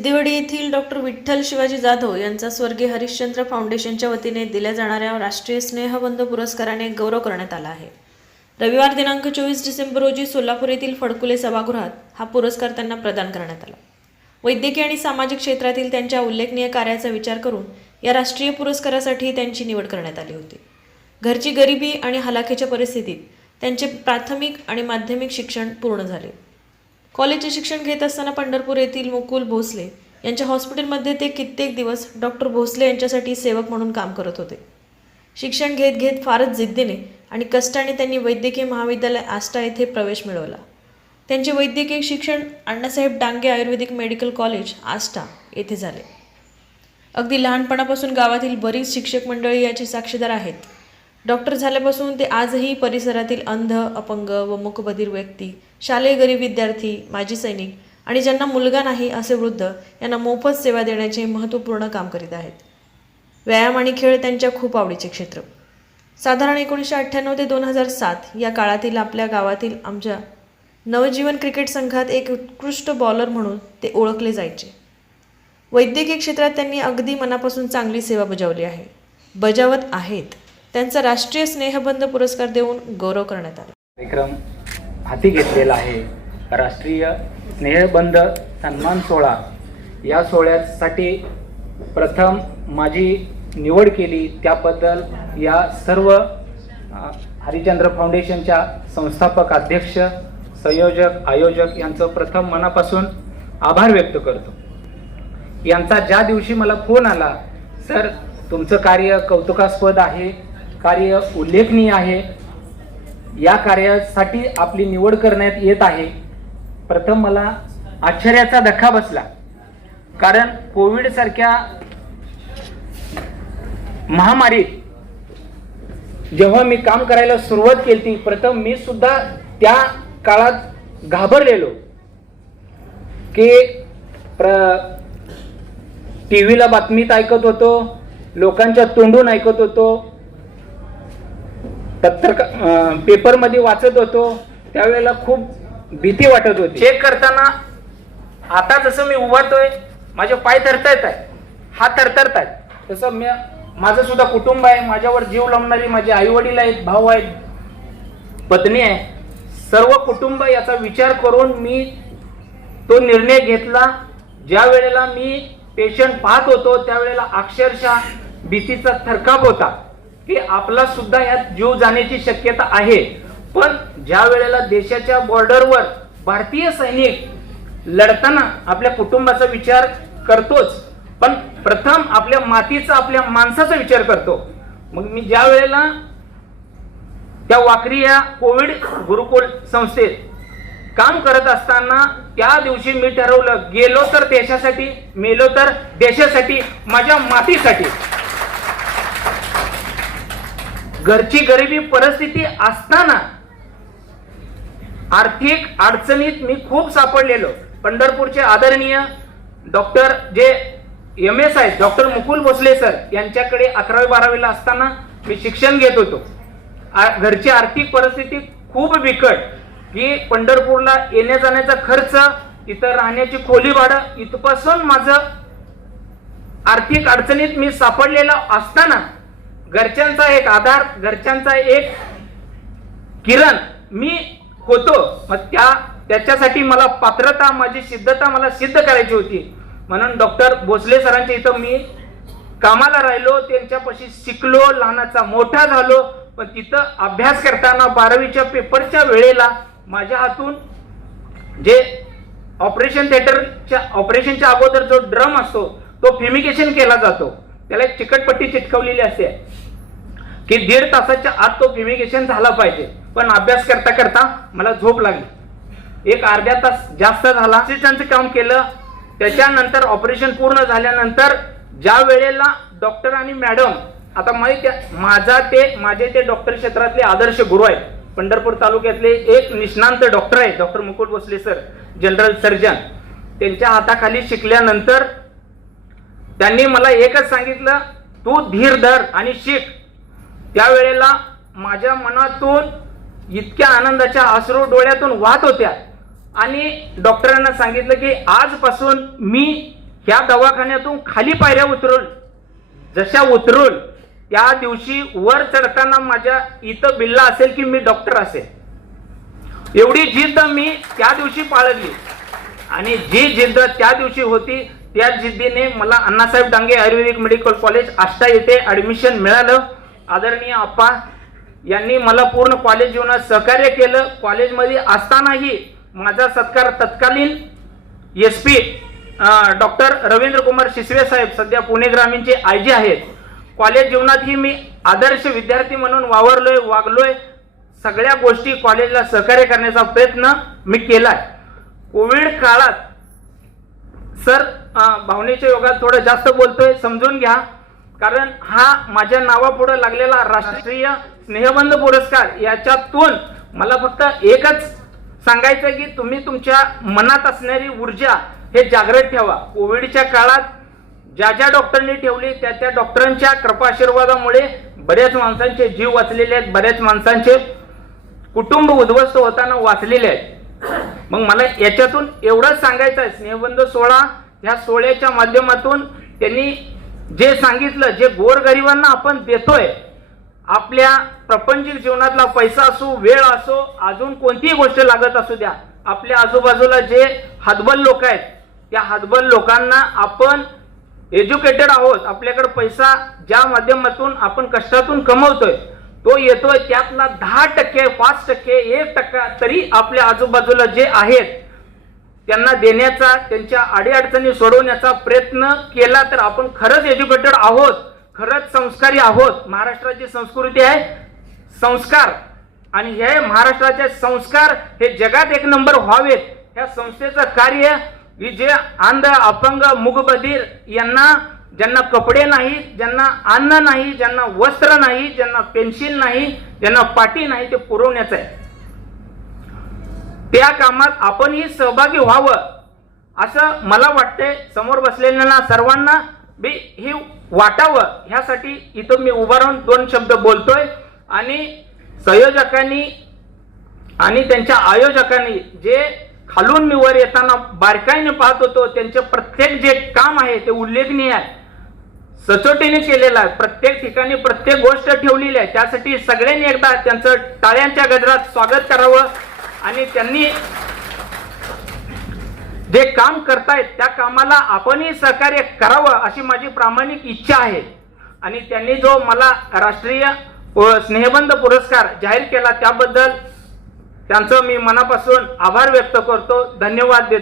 सिद्धिवडी येथील डॉक्टर विठ्ठल शिवाजी जाधव यांचा स्वर्गीय हरिश्चंद्र फाउंडेशनच्या वतीने दिल्या जाणाऱ्या राष्ट्रीय स्नेहबंधू पुरस्काराने गौरव करण्यात आला आहे. रविवार दिनांक चोवीस डिसेंबर रोजी सोलापूर येथील फडकुले सभागृहात हा पुरस्कार त्यांना प्रदान करण्यात आला. वैद्यकीय आणि सामाजिक क्षेत्रातील त्यांच्या उल्लेखनीय कार्याचा विचार करून या राष्ट्रीय पुरस्कारासाठी त्यांची निवड करण्यात आली होती. घरची गरिबी आणि हलाखीच्या परिस्थितीत त्यांचे प्राथमिक आणि माध्यमिक शिक्षण पूर्ण झाले. कॉलेजचे शिक्षण घेत असताना पंढरपूर येथील मुकुल भोसले यांच्या हॉस्पिटलमध्ये ते कित्येक दिवस डॉक्टर भोसले यांच्यासाठी सेवक म्हणून काम करत होते. शिक्षण घेत घेत फारच जिद्दीने आणि कष्टाने त्यांनी वैद्यकीय महाविद्यालय आष्टा येथे प्रवेश मिळवला. त्यांचे वैद्यकीय शिक्षण अण्णासाहेब डांगे आयुर्वेदिक मेडिकल कॉलेज आष्टा येथे झाले. अगदी लहानपणापासून गावातील बरीच शिक्षक मंडळी याची साक्षीदार आहेत. डॉक्टर झाल्यापासून ते आजही परिसरातील अंध अपंग व मुकबधीर व्यक्ती शालेय गरीब विद्यार्थी माजी सैनिक आणि ज्यांना मुलगा नाही असे वृद्ध यांना मोफत सेवा देण्याचे महत्त्वपूर्ण काम करीत आहेत. व्यायाम आणि खेळ त्यांच्या खूप आवडीचे क्षेत्र. साधारण एकोणीसशे अठ्ठ्याण्णव ते दोन हजार सात या काळातील आपल्या गावातील आमच्या नवजीवन क्रिकेट संघात एक उत्कृष्ट बॉलर म्हणून ते ओळखले जायचे. वैद्यकीय क्षेत्रात त्यांनी अगदी मनापासून चांगली सेवा बजावली आहे. बजावत आहेत. त्यांचा राष्ट्रीय स्नेहबंध पुरस्कार देऊन गौरव करण्यात आला. विक्रम हाती घेतलेला आहे. राष्ट्रीय स्नेहबंध सन्मान सोहळा. या सोहळ्यासाठी प्रथम माझी निवड केली. त्याबद्दल या सर्व हरिचंद्र फाउंडेशनच्या संस्थापक अध्यक्ष संयोजक आयोजक यांचं प्रथम मनापासून आभार व्यक्त करतो. यांचा ज्या दिवशी मला फोन आला सर तुमचं कार्य कौतुकास्पद आहे कार्य उल्लेखनीय आहे या कार्यासाठी आपली निवड करण्यात येत आहे. प्रथम मला आश्चर्याचा धक्का बसला. कारण कोविड सारख्या महामारीत जेव्हा मी काम करायला सुरुवात केली प्रथम मी सुद्धा त्या काळात घाबरलेलो. की प्र टी व्हीला बातमीत ऐकत होतो लोकांच्या तोंडून ऐकत होतो पत्रक पेपरमध्ये वाचत होतो. त्यावेळेला खूप भीती वाटत होती. चेक करताना आता जसं मी उभारतोय माझे पाय थरतायत आहे हात थरथरत आहेत. तसं मी माझं सुद्धा कुटुंब आहे. माझ्यावर जीव लावणारी माझे आई वडील आहेत भाऊ आहेत पत्नी आहे. सर्व कुटुंब याचा विचार करून मी तो निर्णय घेतला. ज्या वेळेला मी पेशंट पाहत होतो त्यावेळेला अक्षरशः भीतीचा थरकाप होता. की आपला सुद्धा यात जीव जाण्याची शक्यता आहे. पण ज्या वेळेला देशाच्या बॉर्डरवर भारतीय सैनिक लढताना आपल्या कुटुंबाचा विचार करतोच पण प्रथम आपल्या मातीचा आपल्या माणसाचा विचार करतो. मग मी ज्या वेळेला त्या वाकरी या कोविड गुरुकुल संस्थेत काम करत असताना त्या दिवशी मी ठरवलं गेलो तर देशासाठी मेलो तर देशासाठी माझ्या मातीसाठी. घरची गरिबी परिस्थिती असताना आर्थिक अडचणीत मी खूप सापडलेलो. पंढरपूरचे आदरणीय डॉक्टर जे एम एस आहेत डॉक्टर मुकुल भोसले सर यांच्याकडे अकरावी बारावीला असताना मी शिक्षण घेत होतो. घरची आर्थिक परिस्थिती खूप बिकट की पंढरपूरला येण्या जाण्याचा खर्च इथं राहण्याची खोली भाडं इथपासून माझं आर्थिक अडचणीत मी सापडलेला असताना घरच्यांचा एक आधार घरच्यांचा एक किरण. मी होतो मग त्या त्याच्यासाठी मला पात्रता माझी सिद्धता मला सिद्ध करायची होती. म्हणून डॉक्टर भोसले सरांच्या इथं मी कामाला राहिलो त्यांच्यापाशी शिकलो लहानाचा मोठा झालो. पण तिथं अभ्यास करताना बारावीच्या पेपरच्या वेळेला माझ्या हातून जे ऑपरेशन थिएटरच्या ऑपरेशनच्या अगोदर जो ड्रम असतो तो फ्युमिकेशन केला जातो. त्याला एक चिकटपट्टी चिटकवलेली असते की दीड तासाच्या आत तो फ्युमिकेशन झाला पाहिजे. पण अभ्यास करता करता मला झोप लागली. एक अर्ध्या तास जास्त झाला. असिस्टंटचं काम केलं. त्याच्यानंतर ऑपरेशन पूर्ण झाल्यानंतर ज्या वेळेला डॉक्टर आणि मॅडम आता माहिती आहे, माझा ते माझे ते डॉक्टर क्षेत्रातले आदर्श गुरु आहेत. पंढरपूर तालुक्यातले एक निष्णांत डॉक्टर आहेत. डॉक्टर मुकुट भोसले सर जनरल सर्जन त्यांच्या हाताखाली शिकल्यानंतर त्यांनी मला एकच सांगितलं तू धीर धर आणि शिक. त्यावेळेला माझ्या मनातून इतक्या आनंदाच्या अश्रू डोळ्यातून वाहत होत्या. आणि डॉक्टरांना सांगितलं की आजपासून मी ह्या दवाखान्यातून खाली पायऱ्या उतरून जशा उतरून त्या दिवशी वर चढताना माझ्या इथं बिल्ला असेल की मी डॉक्टर असेल. एवढी जिद्द मी त्या दिवशी पाळली. आणि जी जिद्द त्या दिवशी होती त्या जिद्दीने मला अण्णासाहेब डांगे आयुर्वेदिक मेडिकल कॉलेज आष्टा येथे ॲडमिशन मिळालं. आदरणीय अप्पा यांनी मला पूर्ण कॉलेज जीवनात सहकार्य केलं. कॉलेजमध्ये असतानाही माझा सत्कार तत्कालीन S P doctor Ravindra Kumar Shisve साहेब सध्या पुणे ग्रामीणचे आय जी आहेत. कॉलेज जीवनातही मी आदर्श विद्यार्थी म्हणून वावरलोय वागलोय. सगळ्या गोष्टी कॉलेजला सहकार्य करण्याचा प्रयत्न मी केलाय. कोविड काळात सर भावनेच्या योगात थोडं जास्त बोलतोय. समजून घ्या. कारण हा माझ्या नावापुढे लागलेला राष्ट्रीय स्नेहबंध पुरस्कार याच्यातून मला फक्त एकच सांगायचं की तुम्ही तुमच्या मनात असणारी ऊर्जा हे जागृत ठेवा. कोविडच्या काळात ज्या ज्या डॉक्टरांनी ठेवली त्या त्या डॉक्टरांच्या कृपाशीर्वादामुळे बऱ्याच माणसांचे जीव वाचलेले आहेत बऱ्याच माणसांचे कुटुंब उद्ध्वस्त होताना वाचलेले आहेत. मग मला याच्यातून एवढंच सांगायचं आहे स्नेहबंध सोहळा ह्या सोहळ्याच्या माध्यमातून त्यांनी जे सांगितलं जे गोरगरिबांना आपण देतोय आपल्या प्रपंचिक जीवनातला पैसा असो वेळ असो अजून कोणतीही गोष्ट लागत असू द्या. आपल्या आजूबाजूला जे हातबल लोक आहेत त्या हातबल लोकांना आपण एज्युकेटेड आहोत. आपल्याकडे पैसा ज्या माध्यमातून आपण कष्टातून कमवतोय तो येतोय त्यातला दहा टक्के पाच टक्के एक टक्का तरी आपल्या आजूबाजूला जे आहेत त्यांना देण्याचा त्यांच्या अडीअडचणी सोडवण्याचा प्रयत्न केला तर आपण खरंच एज्युकेटेड आहोत. खरंच संस्कारी आहोत. महाराष्ट्राची संस्कृती आहे संस्कार. आणि हे महाराष्ट्राचे संस्कार हे जगात एक नंबर व्हावेत. ह्या संस्थेचं कार्य ही जे अंध अपंग मुगबधीर यांना ज्यांना कपडे नाहीत ज्यांना अन्न नाही ज्यांना वस्त्र नाही ज्यांना पेन्शिल नाही ज्यांना पाटी नाही ते पुरवण्याचं आहे. त्या कामात आपणही सहभागी व्हावं असं मला वाटतंय. समोर बसलेल्यांना सर्वांना बी हे वाटावं. ह्यासाठी इथं मी उभा राहून दोन शब्द बोलतोय. आणि संयोजकांनी आणि त्यांच्या आयोजकांनी जे खालून मी वर येताना बारकाईने पाहत होतो त्यांचे प्रत्येक जे काम आहे ते उल्लेखनीय आहे. सचोटीने केलेलं आहे. प्रत्येक ठिकाणी प्रत्येक गोष्ट ठेवलेली आहे. त्यासाठी सगळ्यांनी एकदा त्यांचं टाळ्यांच्या गजरात स्वागत करावं. आणि त्यांनी जे काम करतायत त्या कामाला आपणही सहकार्य करावं अशी माझी प्रामाणिक इच्छा आहे. आणि त्यांनी जो मला राष्ट्रीय स्नेहबंध पुरस्कार जाहीर केला त्याबद्दल त्यांचं मी मनापासून आभार व्यक्त करतो. धन्यवाद देतो.